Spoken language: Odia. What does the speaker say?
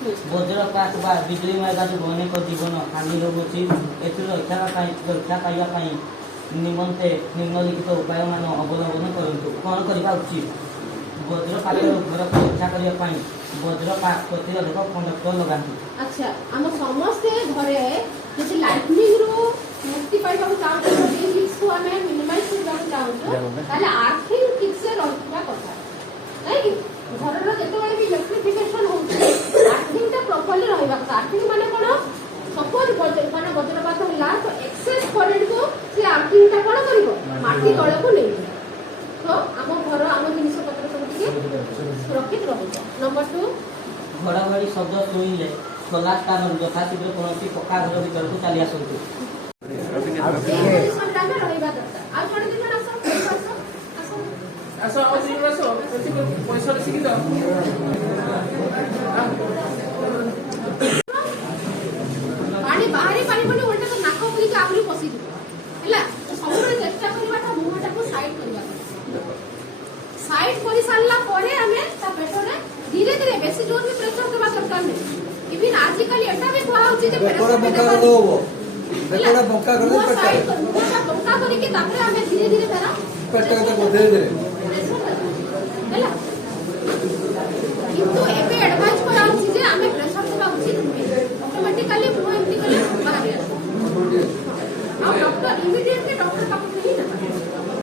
ବଜ୍ରପାତ ବା ବିଜୁଳି ମାରିବା ଯୋଗୁଁ ଅନେକ ଜୀବନ ହାନି ରହୁଛି। ଏଥିରୁ ରକ୍ଷା ପାଇବା ପାଇଁ ନିମନ୍ତେ ନିମ୍ନଲିଖିତ ଉପାୟମାନ ଅବଲମ୍ବନ କରନ୍ତୁ। କ'ଣ କରିବା ଉଚିତ? ବଜ୍ରପାତରୁ ଘରକୁ ରକ୍ଷା କରିବା ପାଇଁ ବଜ୍ରପାତ ପ୍ରତିରୋଧକ କଣ୍ଡକ୍ଟର ଲଗାନ୍ତୁ। ଆଚ୍ଛା, ଆମ ସମସ୍ତେ ଘରେ ଯଦି ଲାଇଟନିଂ ରୁ ମୁକ୍ତି ପାଇବାକୁ ଚାହୁଁଛୁ, ଯଦି ରିସ୍କ ଆମେ ମିନିମାଇଜ କରିବାକୁ ଚାହୁଁଛୁ, ତାହେଲେ ଆର୍ଥିଂ ଠିକସେ ରହିଥିବା କଥା, ନାଇଁ କି? ଘରର ଯେତେବେଳେ ବି ଇଲେକ୍ଟ୍ରିଫିକେସନ ହଉଛି ଆର୍ଥିଂଟା ପ୍ରପରଲି ରହିବା କଥା। ଆର୍ଥିଂ ମାନେ କ'ଣ? ସପୋଜ ମାନେ ବଜ୍ରପାତ ହେଲା ତ ଏକ୍ସେସ କରେଣ୍ଟକୁ ସେ ଆର୍ଥିଂଟା କ'ଣ କରିବ? ମାଟି ତଳକୁ ନେଇଯିବ। ତ ଆମ ଘର ଆମ ଜିନିଷ ପତ୍ର ସବୁ ଟିକେ ସୁରକ୍ଷିତ ରହିବ। ନମ୍ବର 2, ଘଡ଼ଘଡ଼ି ଶବ୍ଦ ଶୁଣିଲେ ଖୋଲା ସ୍ଥାନରୁ ଯଥାଶୀଘ୍ର କୌଣସି ପକ୍କା ଘର ଭିତରକୁ ଚାଲି ଆସନ୍ତୁ। ରହିବା ଦରକାର। ଆଉ ଜଣେ ଦି ଜଣ ପଇସା ଶିଖି ପାଣି ବାହାରି ପାରିବନି, ଓଲଟା ତ ନାକ ବୁଲିକି ଆହୁରି ପଶିଯିବ ହେଲା। ସବୁବେଳେ ଚେଷ୍ଟା କରିବାଟା ମୁହଁଟାକୁ ସାଇଡ କରିବା। ସାଇଡ କରି ସାରିଲା ପରେ ଆମେ ତା ପେଟରେ ଧୀରେ ଧୀରେ, ବେଶୀ ଜୋର ବି ପ୍ରେସର ଦେବା ଦରକାର ନାହିଁ। ଇଭିନ୍ ଆଜିକାଲି ଏଟା ବି କୁହା ହଉଛି ଯେ ମୁହଁଟା ବଙ୍କା କରିକି ତାପରେ ଆମେ ଧୀରେ ଧୀରେ ତାର ହେଲା।